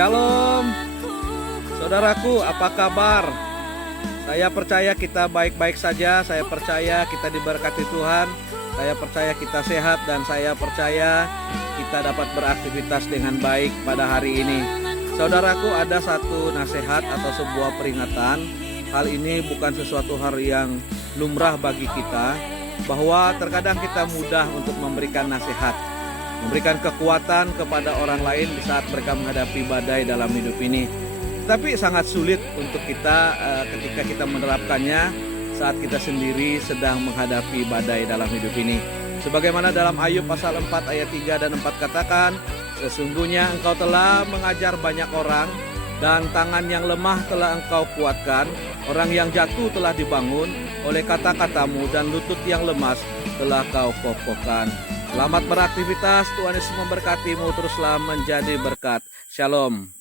Shalom, saudaraku, apa kabar? Saya percaya kita baik-baik saja. Saya percaya kita diberkati Tuhan. Saya percaya kita sehat dan saya percaya kita dapat beraktivitas dengan baik pada hari ini. Saudaraku, ada satu nasihat atau sebuah peringatan. Hal ini bukan sesuatu hal yang lumrah bagi kita, bahwa terkadang kita mudah untuk memberikan nasihat, memberikan kekuatan kepada orang lain di saat mereka menghadapi badai dalam hidup ini. Tapi sangat sulit untuk kita ketika kita menerapkannya saat kita sendiri sedang menghadapi badai dalam hidup ini. Sebagaimana dalam Ayub pasal 4 ayat 3 dan 4 katakan, sesungguhnya engkau telah mengajar banyak orang, dan tangan yang lemah telah engkau kuatkan, orang yang jatuh telah dibangun oleh kata-katamu, dan lutut yang lemas telah kau kokohkan. Selamat beraktivitas, Tuhan Yesus memberkatimu, teruslah menjadi berkat. Shalom.